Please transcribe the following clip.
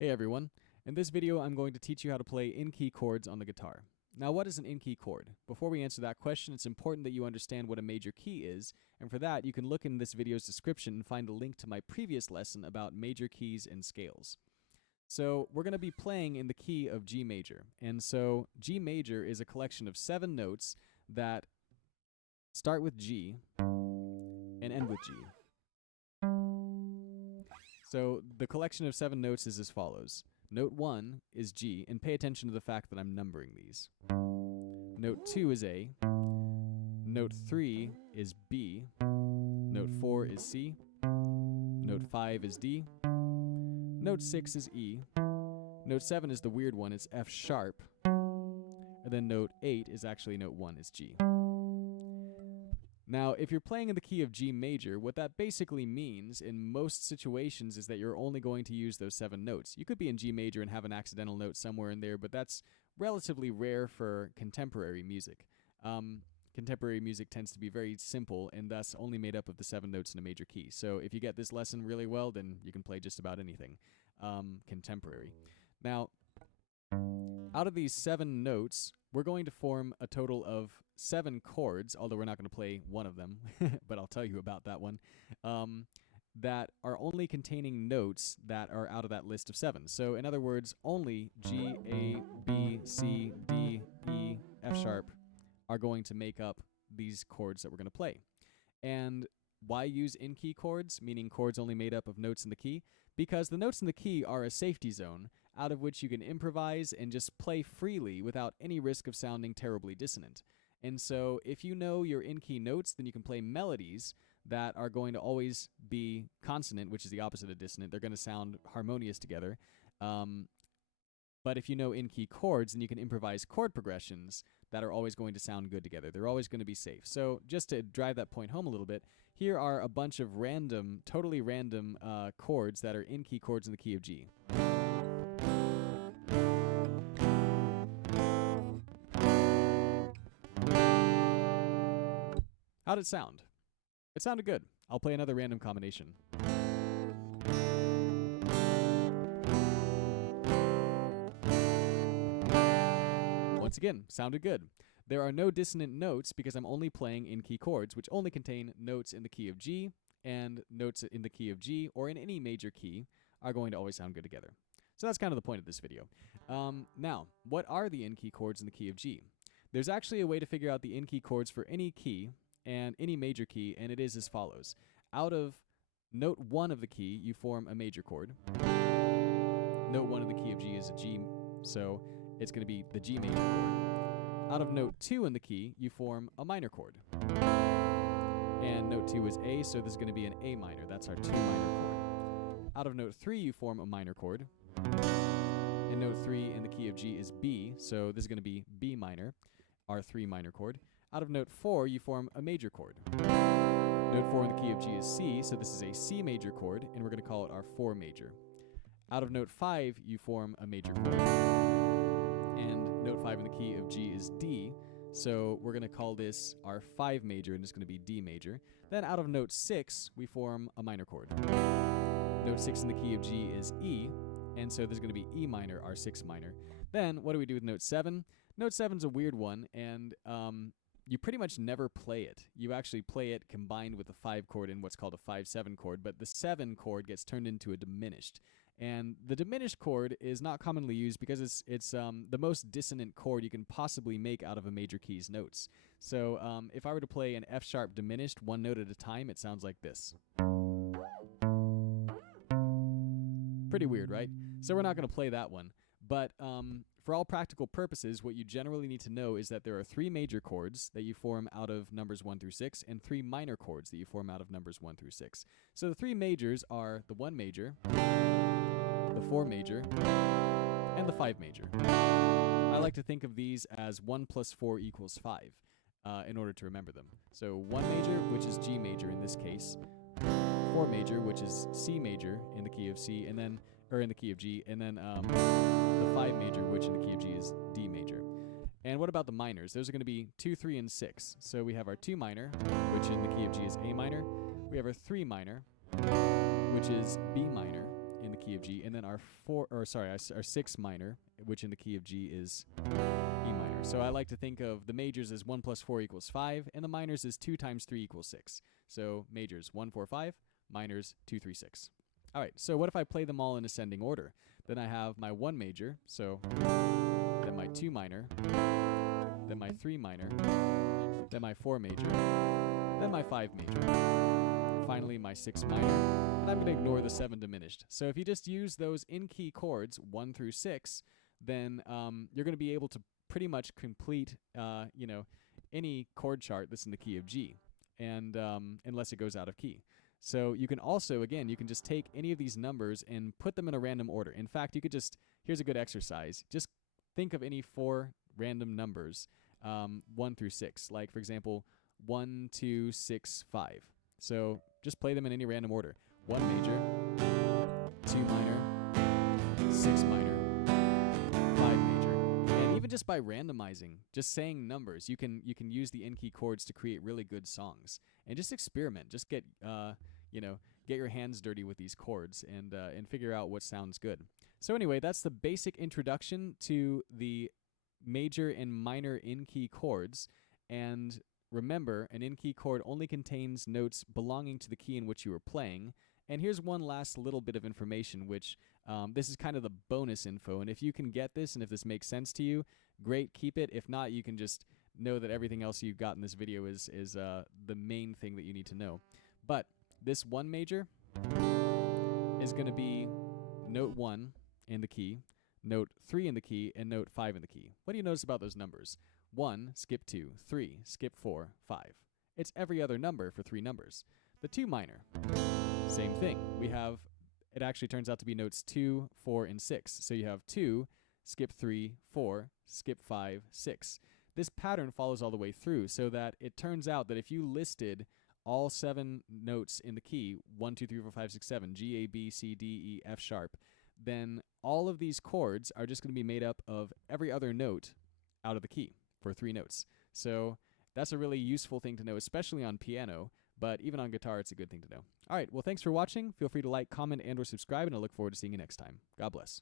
Hey everyone, in this video I'm going to teach you how to play in-key chords on the guitar. Now what is an in-key chord? Before we answer that question, it's important that you understand what a major key is, and for that you can look in this video's description and find a link to my previous lesson about major keys and scales. So we're going to be playing in the key of G major, and so G major is a collection of 7 notes that start with G and end with G. So the collection of 7 notes is as follows. Note 1 is G, and pay attention to the fact that I'm numbering these. Note 2 is A. Note 3 is B. Note 4 is C. Note 5 is D. Note 6 is E. Note 7 is the weird one, it's F sharp. And then note 8 is actually note 1 is G. Now, if you're playing in the key of G major, what that basically means in most situations is that you're only going to use those 7 notes. You could be in G major and have an accidental note somewhere in there, but that's relatively rare for contemporary music. Contemporary music tends to be very simple and thus only made up of the 7 notes in a major key. So if you get this lesson really well, then you can play just about anything contemporary. Now, out of these 7 notes, we're going to form a total of 7 chords, although we're not going to play one of them, but I'll tell you about that one, that are only containing notes that are out of that list of 7. So in other words, only G, A, B, C, D, E, F sharp are going to make up these chords that we're going to play. And why use in-key chords, meaning chords only made up of notes in the key? Because the notes in the key are a safety zone out of which you can improvise and just play freely without any risk of sounding terribly dissonant. And so if you know your in-key notes, then you can play melodies that are going to always be consonant, which is the opposite of dissonant. They're going to sound harmonious together. But if you know in-key chords, then you can improvise chord progressions that are always going to sound good together. They're always going to be safe. So just to drive that point home a little bit, here are a bunch of random, totally random chords that are in-key chords in the key of G. How'd it sound? It sounded good. I'll play another random combination. Once again, sounded good. There are no dissonant notes because I'm only playing in-key chords, which only contain notes in the key of G, and notes in the key of G, or in any major key, are going to always sound good together. So that's kind of the point of this video. Now, what are the in-key chords in the key of G? There's actually a way to figure out the in-key chords for any key and any major key, and it is as follows. Out of note 1 of the key, you form a major chord. Note 1 in the key of G is a G, so it's going to be the G major chord. Out of note 2 in the key, you form a minor chord. And note 2 is A, so this is going to be an A minor. That's our 2 minor chord. Out of note 3, you form a minor chord. And note 3 in the key of G is B, so this is going to be B minor, our 3 minor chord. Out of note 4, you form a major chord. Note 4 in the key of G is C, so this is a C major chord, and we're going to call it our 4 major. Out of note 5, you form a major chord. And note 5 in the key of G is D, so we're going to call this our 5 major, and it's going to be D major. Then out of note 6, we form a minor chord. Note 6 in the key of G is E, and so there's going to be E minor, our 6 minor. Then what do we do with note 7? Note 7's a weird one, and you pretty much never play it. You actually play it combined with a 5 chord in what's called a 5-7 chord, but the 7 chord gets turned into a diminished. And the diminished chord is not commonly used because it's the most dissonant chord you can possibly make out of a major key's notes. So if I were to play an F sharp diminished 1 note at a time, it sounds like this. Pretty weird, right? So we're not going to play that one. But for all practical purposes, what you generally need to know is that there are 3 major chords that you form out of numbers 1 through 6, and 3 minor chords that you form out of numbers 1 through 6. So the 3 majors are the 1 major, the 4 major, and the 5 major. I like to think of these as 1 plus 4 equals 5 in order to remember them. So 1 major, which is G major in this case, 4 major, which is C major in the key of C, and then in the key of G, and then the 5 major, which in the key of G is D major. And what about the minors? Those are going to be 2, 3, and 6. So we have our 2 minor, which in the key of G is A minor. We have our 3 minor, which is B minor in the key key of G, and then our our 6 minor, which in the key of G is E minor. So I like to think of the majors as 1 plus 4 equals 5, and the minors as 2 times 3 equals 6. So majors 1, 4, 5, minors 2, 3, 6. All right, so what if I play them all in ascending order? Then I have my 1 major, so then my 2 minor, then my 3 minor, then my 4 major, then my 5 major, finally my 6 minor, and I'm going to ignore the 7 diminished. So if you just use those in-key chords 1 through 6, then you're going to be able to pretty much complete any chord chart that's in the key of G, and unless it goes out of key. So you can also, again, you can just take any of these numbers and put them in a random order. In fact, you could just, here's a good exercise. Just think of any 4 random numbers, 1 through 6. Like, for example, 1, 2, 6, 5. So just play them in any random order. 1 major, 2 minor, 6 minor, 5 major. And even just by randomizing, just saying numbers, you can use the in-key chords to create really good songs. And just experiment. Just get your hands dirty with these chords and figure out what sounds good. So anyway, that's the basic introduction to the major and minor in-key chords. And remember, an in-key chord only contains notes belonging to the key in which you are playing. And here's one last little bit of information, which this is kind of the bonus info. And if you can get this and if this makes sense to you, great, keep it. If not, you can just know that everything else you've got in this video is the main thing that you need to know. But this 1 major is going to be note 1 in the key, note 3 in the key, and note 5 in the key. What do you notice about those numbers? 1, skip 2, 3, skip 4, 5. It's every other number for 3 numbers. The 2 minor, same thing. It actually turns out to be notes 2, 4, and 6. So you have 2, skip 3, 4, skip 5, 6. This pattern follows all the way through, so that it turns out that if you listed all 7 notes in the key, 1, 2, 3, 4, 5, 6, 7, G, A, B, C, D, E, F sharp, then all of these chords are just going to be made up of every other note out of the key for 3 notes. So that's a really useful thing to know, especially on piano, but even on guitar, it's a good thing to know. All right, well, thanks for watching. Feel free to like, comment, and or subscribe, and I look forward to seeing you next time. God bless.